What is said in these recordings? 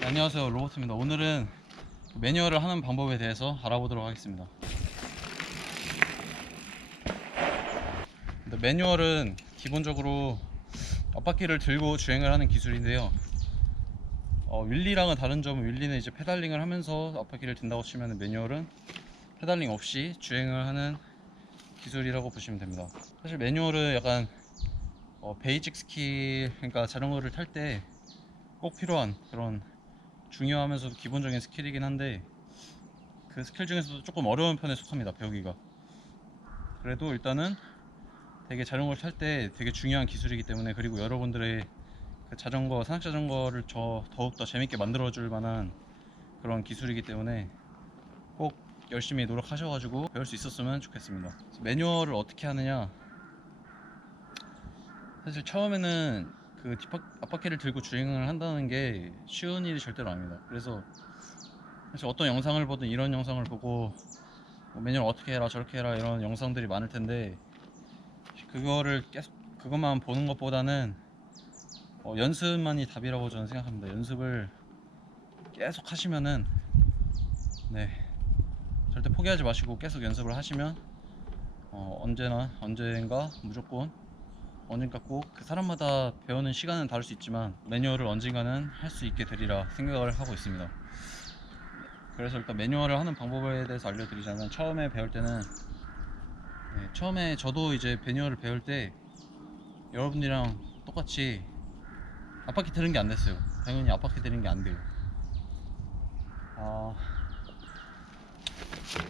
네, 안녕하세요, 로버트입니다. 오늘은 매뉴얼을 하는 방법에 대해서 알아보도록 하겠습니다. 매뉴얼은 기본적으로 앞바퀴를 들고 주행을 하는 기술인데요. 윌리랑은 다른 점은, 윌리는 이제 페달링을 하면서 앞바퀴를 든다고 치면, 매뉴얼은 페달링 없이 주행을 하는 기술이라고 보시면 됩니다. 사실 매뉴얼은 약간 베이직 스킬, 그러니까 자전거를 탈 때 꼭 필요한 그런 중요하면서도 기본적인 스킬이긴 한데, 그 스킬 중에서도 조금 어려운 편에 속합니다, 배우기가. 그래도 일단은 되게 자전거를 탈 때 되게 중요한 기술이기 때문에, 그리고 여러분들의 그 자전거, 산악 자전거를 더욱더 재밌게 만들어줄 만한 그런 기술이기 때문에 꼭 열심히 노력하셔가지고 배울 수 있었으면 좋겠습니다. 매뉴얼을 어떻게 하느냐, 사실 처음에는 그 앞바퀴를 들고 주행을 한다는 게 쉬운 일이 절대로 아닙니다. 그래서 사실 어떤 영상을 보든 이런 영상을 보고 뭐 매뉴얼 어떻게 해라 저렇게 해라 이런 영상들이 많을 텐데, 그거를 계속 그것만 보는 것보다는 연습만이 답이라고 저는 생각합니다. 연습을 계속 하시면은, 네, 절대 포기하지 마시고 계속 연습을 하시면 언젠가 무조건, 언젠가 꼭, 그 사람마다 배우는 시간은 다를 수 있지만 매뉴얼을 언젠가는 할 수 있게 되리라 생각을 하고 있습니다. 그래서 일단 매뉴얼을 하는 방법에 대해서 알려드리자면, 처음에 배울 때는, 처음에 저도 이제 매뉴얼을 배울 때 여러분들이랑 똑같이 앞바퀴 드는 게 안 됐어요. 당연히 앞바퀴 드는 게 안 돼요.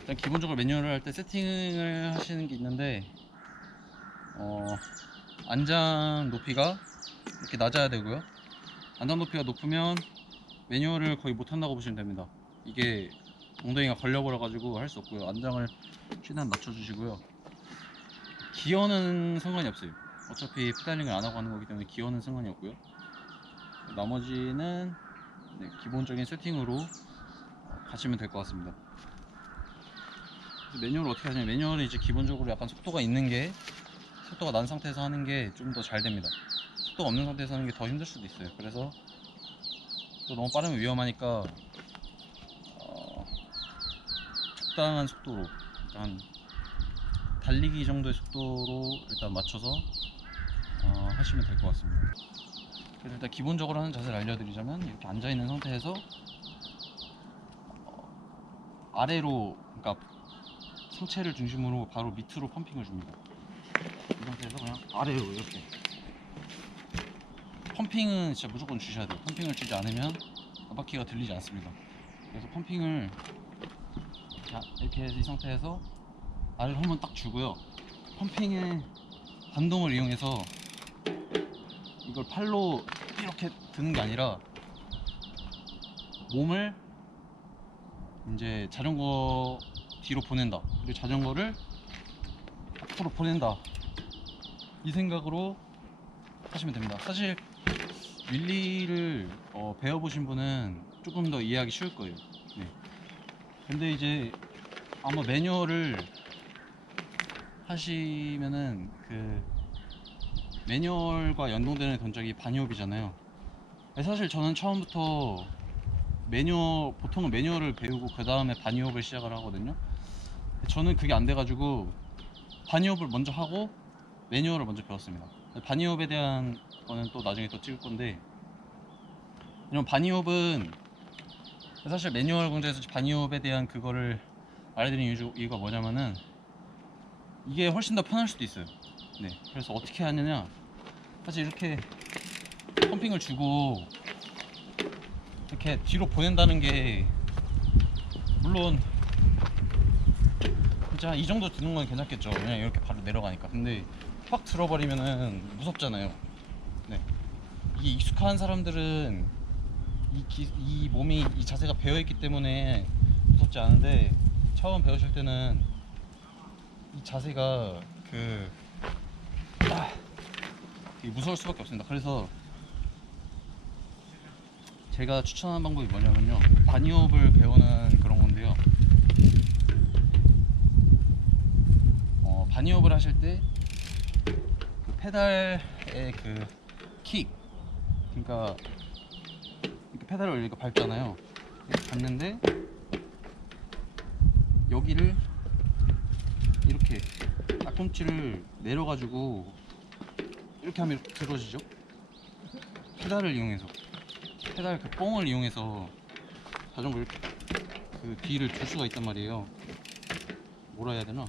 일단 기본적으로 매뉴얼을 할 때 세팅을 하시는 게 있는데, 안장 높이가 이렇게 낮아야 되고요. 안장 높이가 높으면 매뉴얼을 거의 못 한다고 보시면 됩니다. 이게 엉덩이가 걸려버려 가지고 할 수 없고요. 안장을 최대한 낮춰주시고요. 기어는 상관이 없어요. 어차피 페달링을 안 하고 하는 거기 때문에 기어는 상관이 없고요. 나머지는, 기본적인 세팅으로 가시면 될 것 같습니다. 매뉴얼을 어떻게 하냐면, 매뉴얼은 이제 기본적으로 약간 속도가 난 상태에서 하는 게 좀 더 잘 됩니다. 속도가 없는 상태에서 하는 게 더 힘들 수도 있어요. 그래서 또 너무 빠르면 위험하니까 적당한 속도로, 한 달리기 정도의 속도로 일단 맞춰서 하시면 될 것 같습니다. 그래서 일단 기본적으로 하는 자세를 알려드리자면, 이렇게 앉아 있는 상태에서 아래로, 그러니까 상체를 중심으로 바로 밑으로 펌핑을 줍니다. 이 상태에서 그냥 아래로 이렇게. 펌핑은 진짜 무조건 주셔야 돼요. 펌핑을 주지 않으면 앞바퀴가 들리지 않습니다. 그래서 펌핑을 이렇게 해서 이 상태에서 아래로 한번 딱 주고요. 펌핑의 반동을 이용해서 이걸 팔로 이렇게 드는 게 아니라, 몸을 이제 자전거 뒤로 보낸다, 그리고 자전거를 앞으로 보낸다, 이 생각으로 하시면 됩니다. 사실 윌리를 배워보신 분은 조금 더 이해하기 쉬울 거예요. 네. 근데 이제 아마 매뉴얼을 하시면은, 그 매뉴얼과 연동되는 동작이 바니업이잖아요. 사실 저는 처음부터 보통은 매뉴얼을 배우고 그 다음에 바니업을 시작을 하거든요. 저는 그게 안 돼가지고 바니업을 먼저 하고 매뉴얼을 먼저 배웠습니다. 바니업에 대한 거는 또 나중에 또 찍을 건데, 이런 바니업은 사실 매뉴얼 강좌에서 바니업에 대한 그거를 알려드린 이유가 뭐냐면은, 이게 훨씬 더 편할 수도 있어요. 네, 그래서 어떻게 하느냐, 사실 이렇게 펌핑을 주고 이렇게 뒤로 보낸다는 게, 물론 진짜 이 정도 드는 건 괜찮겠죠. 그냥 이렇게 바로 내려가니까. 근데 확 들어버리면은 무섭잖아요. 네, 이게 익숙한 사람들은 이 몸이, 이 자세가 배어있기 때문에 무섭지 않은데, 처음 배우실 때는 이 자세가 이게 무서울 수밖에 없습니다. 그래서 제가 추천하는 방법이 뭐냐면요, 바니업을 배우는 그런 건데요. 바니업을 하실 때 그 페달의 그 킥, 그러니까 페달을 이렇게 밟잖아요. 이렇게 밟는데 여기를 이렇게 앞꿈치를 내려가지고 이렇게 하면 이렇게 들어지죠. 페달을 이용해서, 페달 그 뽕을 이용해서 자전거 이렇게 그 뒤를 줄 수가 있단 말이에요. 뭐라 해야 되나?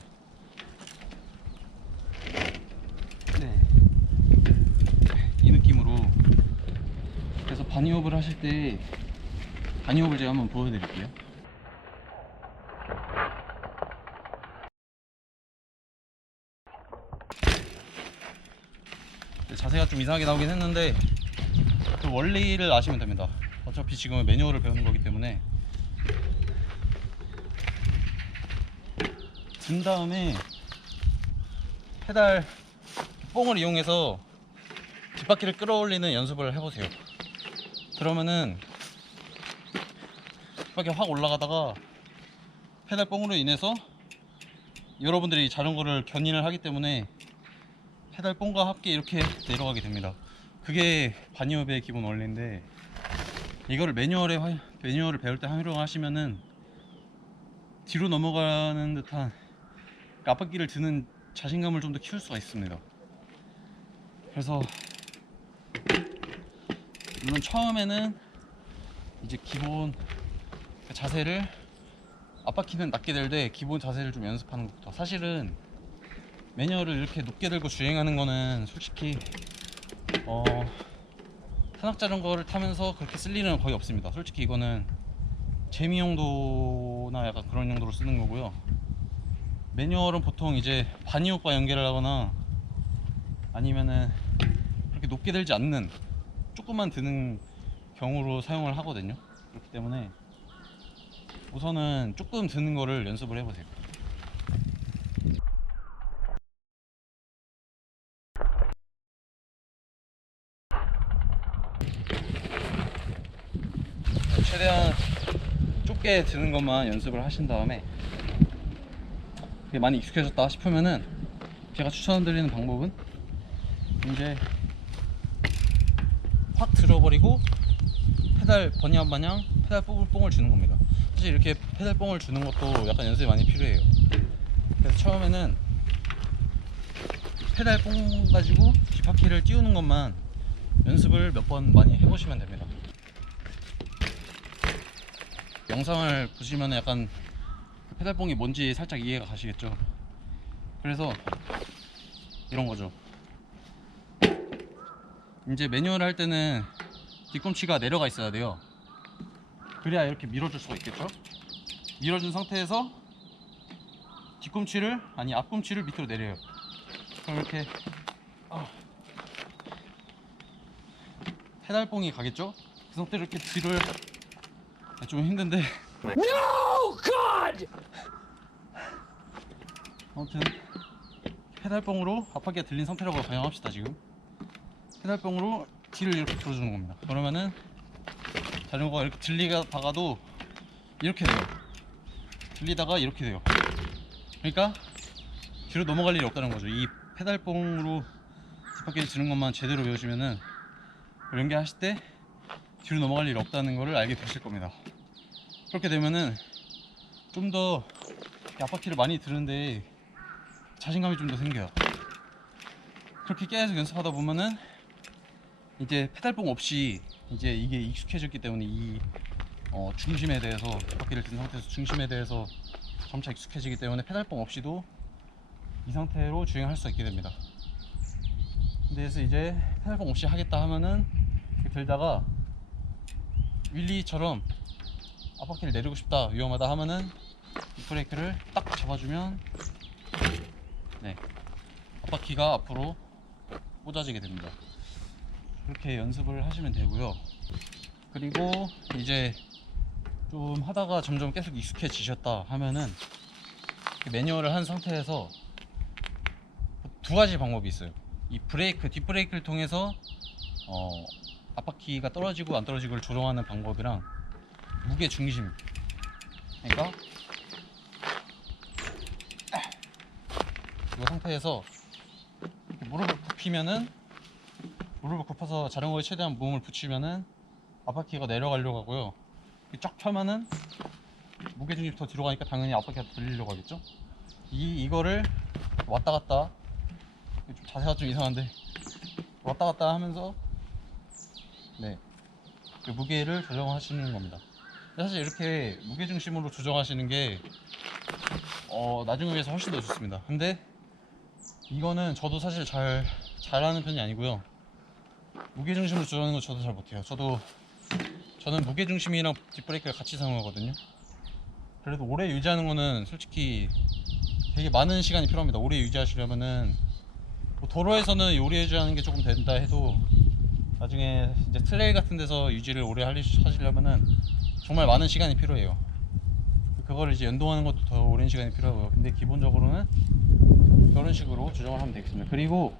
네, 이 느낌으로. 그래서 바니업을 하실 때 바니업을 제가 한번 보여드릴게요. 자세가 좀 이상하게 나오긴 했는데 그 원리를 아시면 됩니다. 어차피 지금은 매뉴얼을 배우는 거기 때문에. 든 다음에 페달 뽕을 이용해서 뒷바퀴를 끌어올리는 연습을 해보세요. 그러면은 뒷바퀴 확 올라가다가 페달 뽕으로 인해서 여러분들이 자전거를 견인을 하기 때문에 페달 뽕과 함께 이렇게 내려가게 됩니다. 그게 바니업의 기본 원리인데, 이거를 매뉴얼을 배울 때 활용하시면은 뒤로 넘어가는 듯한 앞바퀴를 드는 자신감을 좀 더 키울 수가 있습니다. 그래서 물론 처음에는 이제 기본 자세를, 앞바퀴는 낮게 될 때 기본 자세를 좀 연습하는 것부터. 사실은 매뉴얼을 이렇게 높게 들고 주행하는 거는 솔직히 산악자전거를 타면서 그렇게 쓸 일은 거의 없습니다. 솔직히 이거는 재미 용도나 약간 그런 용도로 쓰는 거고요. 매뉴얼은 보통 이제 바니업과 연결을 하거나 아니면은 그렇게 높게 들지 않는 조금만 드는 경우로 사용을 하거든요. 그렇기 때문에 우선은 조금 드는 거를 연습을 해보세요. 최대한 좁게 드는 것만 연습을 하신 다음에 그게 많이 익숙해졌다 싶으면은 제가 추천드리는 방법은 이제 확 들어버리고 페달 버니압 마냥 페달 뽕을 주는 겁니다. 사실 이렇게 페달 뽕을 주는 것도 약간 연습이 많이 필요해요. 그래서 처음에는 페달 뽕 가지고 뒷바퀴를 띄우는 것만 연습을 몇 번 많이 해보시면 됩니다. 영상을 보시면 약간 페달뽕이 뭔지 살짝 이해가 가시겠죠. 그래서 이런 거죠. 이제 매뉴얼 할 때는 뒤꿈치가 내려가 있어야 돼요. 그래야 이렇게 밀어줄 수가 있겠죠. 밀어준 상태에서 뒤꿈치를, 아니 앞꿈치를 밑으로 내려요. 그럼 이렇게 페달뽕이 가겠죠. 그 상태로 이렇게 뒤를, 좀 힘든데 No, God! 아무튼 페달뽕으로 앞바퀴가 들린 상태라고 가정합시다. 지금 페달뽕으로 뒤를 이렇게 들어주는 겁니다. 그러면은 자전거가 이렇게 들리다가도 이렇게 돼요. 들리다가 이렇게 돼요. 그러니까 뒤로 넘어갈 일이 없다는 거죠. 이 페달뽕으로 뒷바퀴를 드는 것만 제대로 배우시면은 연기하실 때 뒤로 넘어갈 일이 없다는 거를 알게 되실 겁니다. 그렇게 되면은 좀 더 앞바퀴를 많이 드는데 자신감이 좀 더 생겨요. 그렇게 계속 연습하다 보면은 이제 페달뽕 없이 이제 이게 익숙해졌기 때문에 이 중심에 대해서, 바퀴를 든 상태에서 중심에 대해서 점차 익숙해지기 때문에 페달뽕 없이도 이 상태로 주행할 수 있게 됩니다. 그래서 이제 페달뽕 없이 하겠다 하면은 들다가 윌리처럼 앞바퀴를 내리고 싶다, 위험하다 하면은 이 브레이크를 딱 잡아주면 네, 앞바퀴가 앞으로 꽂아지게 됩니다. 그렇게 연습을 하시면 되고요. 그리고 이제 좀 하다가 점점 계속 익숙해지셨다 하면은 매뉴얼을 한 상태에서 두 가지 방법이 있어요. 이 브레이크, 뒷브레이크를 통해서 앞바퀴가 떨어지고 안 떨어지고를 조정하는 방법이랑 무게 중심, 그러니까 이 상태에서 무릎을 굽히면은, 무릎을 굽혀서 자전거에 최대한 몸을 붙이면은 앞바퀴가 내려가려고 하고요. 쫙 펴면은 무게중심이 더 뒤로 가니까 당연히 앞바퀴가 들리려고 하겠죠. 이거를 왔다 갔다, 좀 자세가 좀 이상한데 왔다 갔다 하면서 네, 그 무게를 조정하시는 겁니다. 사실 이렇게 무게중심으로 조정하시는 게 나중에 비해서 훨씬 더 좋습니다. 근데 이거는 저도 사실 잘하는 편이 아니고요. 무게중심으로 조정하는 거 저도 잘 못해요. 저는 무게중심이랑 뒷브레이크를 같이 사용하거든요. 그래도 오래 유지하는 거는 솔직히 되게 많은 시간이 필요합니다. 오래 유지하시려면은 뭐 도로에서는 오래 유지하는 게 조금 된다 해도 나중에 이제 트레일 같은 데서 유지를 오래 하시려면은 정말 많은 시간이 필요해요. 그거를 이제 연동하는 것도 더 오랜 시간이 필요하고요. 근데 기본적으로는 그런 식으로 조정을 하면 되겠습니다. 그리고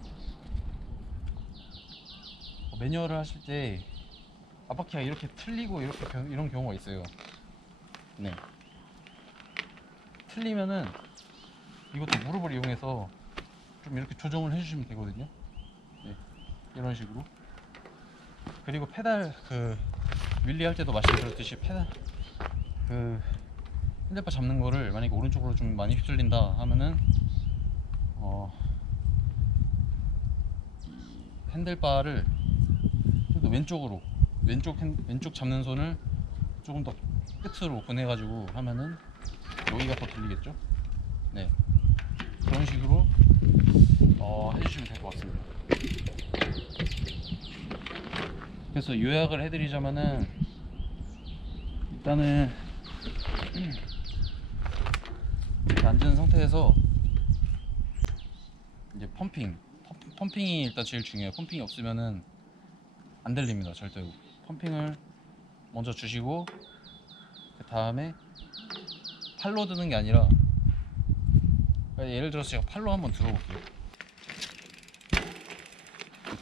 매뉴얼을 하실 때 앞바퀴가 이렇게 틀리고 이런 경우가 있어요. 네. 틀리면은 이것도 무릎을 이용해서 좀 이렇게 조정을 해주시면 되거든요. 네. 이런 식으로. 그리고 페달 윌리 할 때도 말씀드렸듯이 페달 핸들바 잡는 거를 만약에 오른쪽으로 좀 많이 휩쓸린다 하면은 핸들바를 좀 더 왼쪽 잡는 손을 조금 더 끝으로 보내가지고 하면은 여기가 더 들리겠죠? 네, 그런 식으로 해주시면 될 것 같습니다. 그래서 요약을 해드리자면은 일단은 이렇게 앉은 상태에서 이제 펌핑이 일단 제일 중요해요. 펌핑이 없으면은 안 들립니다, 절대로. 펌핑을 먼저 주시고 그 다음에 팔로 드는 게 아니라, 예를 들어서 제가 팔로 한번 들어볼게요.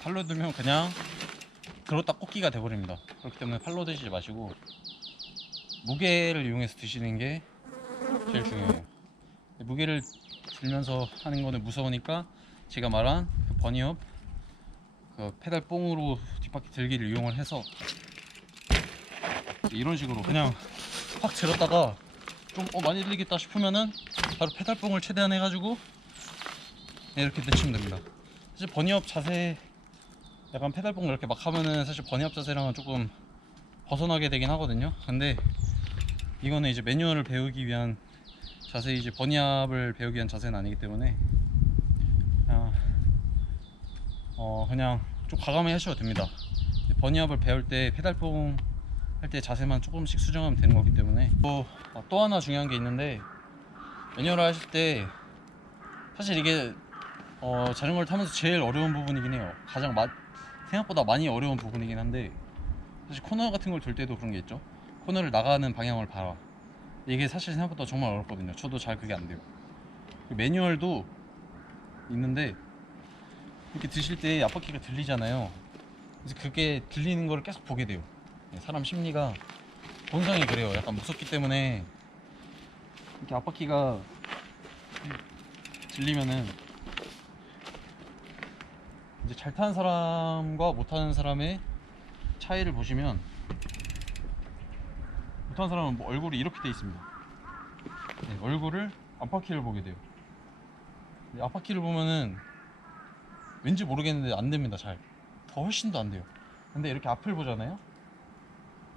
팔로 들면 그냥 들었다 꽂기가 돼버립니다. 그렇기 때문에 팔로 드시지 마시고 무게를 이용해서 드시는 게 제일 중요해요. 무게를 들면서 하는 거는 무서우니까 제가 말한 그 버니업 그 페달 뽕으로 뒷바퀴 들기를 이용을 해서 이런 식으로 그냥 확 들었다가 좀 많이 들리겠다 싶으면은 바로 페달 뽕을 최대한 해가지고 이렇게 내치면 됩니다. 사실 버니업 자세, 약간 페달 뽕 이렇게 막 하면은 사실 버니업 자세랑은 조금 벗어나게 되긴 하거든요. 근데 이거는 이제 매뉴얼을 배우기 위한 자세이지 버니압을 배우기 위한 자세는 아니기 때문에 그냥 좀 과감히 하셔도 됩니다. 버니압을 배울 때 페달뽕 할 때 자세만 조금씩 수정하면 되는 거기 때문에. 또 하나 중요한 게 있는데, 매뉴얼 하실 때 사실 이게 자전거를 타면서 제일 어려운 부분이긴 해요. 생각보다 많이 어려운 부분이긴 한데, 사실 코너 같은 걸 돌 때도 그런 게 있죠. 코너를 나가는 방향을 봐라, 이게 사실 생각보다 정말 어렵거든요. 저도 잘 그게 안 돼요. 매뉴얼도 있는데 이렇게 드실 때 앞바퀴가 들리잖아요. 그래서 그게 들리는 걸 계속 보게 돼요. 사람 심리가 본성이 그래요. 약간 무섭기 때문에 이렇게 앞바퀴가 들리면은 이제 잘 타는 사람과 못 타는 사람의 차이를 보시면, 못하는 사람은 얼굴이 이렇게 돼 있습니다. 네, 얼굴을 앞바퀴를 보게 돼요. 앞바퀴를 보면은 왠지 모르겠는데 안 됩니다. 더 훨씬 더 안 돼요. 근데 이렇게 앞을 보잖아요.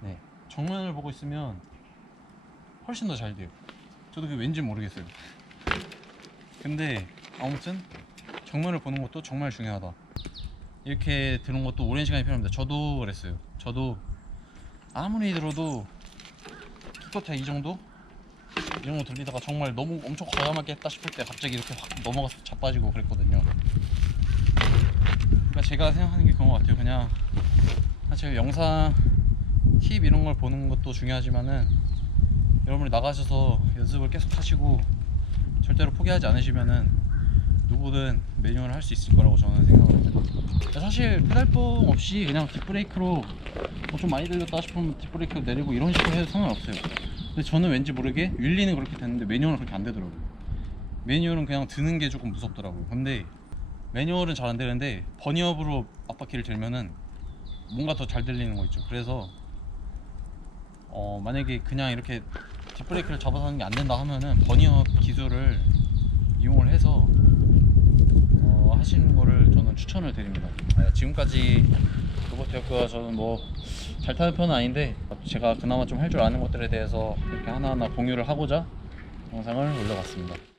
네, 정면을 보고 있으면 훨씬 더 잘 돼요. 저도 그게 왠지 모르겠어요. 근데 아무튼 정면을 보는 것도 정말 중요하다. 이렇게 드는 것도 오랜 시간이 필요합니다. 저도 그랬어요. 저도 아무리 들어도 기껏해 이 정도 들리다가 정말 너무 엄청 과감하게 했다 싶을 때 갑자기 이렇게 확 넘어가서 자빠지고 그랬거든요. 그러니까 제가 생각하는 게 그런 것 같아요. 그냥 사실 영상 팁 이런 걸 보는 것도 중요하지만은 여러분이 나가셔서 연습을 계속 하시고 절대로 포기하지 않으시면은 누구든 매뉴얼을 할 수 있을 거라고 저는 생각합니다. 사실 페달뽕 없이 그냥 뒷브레이크로 좀 많이 들렸다 싶으면 뒷브레이크 내리고 이런 식으로 해도 상관없어요. 근데 저는 왠지 모르게 윌리는 그렇게 됐는데 매뉴얼은 그렇게 안 되더라고요. 매뉴얼은 그냥 드는 게 조금 무섭더라고요. 근데 매뉴얼은 잘 안 되는데 버니업으로 앞바퀴를 들면은 뭔가 더 잘 들리는 거 있죠. 그래서 만약에 그냥 이렇게 뒷브레이크를 잡아서 하는 게 안 된다 하면은 버니어 기술을 이용을 해서 하시는 거를 저는 추천을 드립니다. 지금까지 로버트역가 저는 뭐 잘 타는 편은 아닌데 제가 그나마 좀 할 줄 아는 것들에 대해서 이렇게 하나하나 공유를 하고자 영상을 올려봤습니다.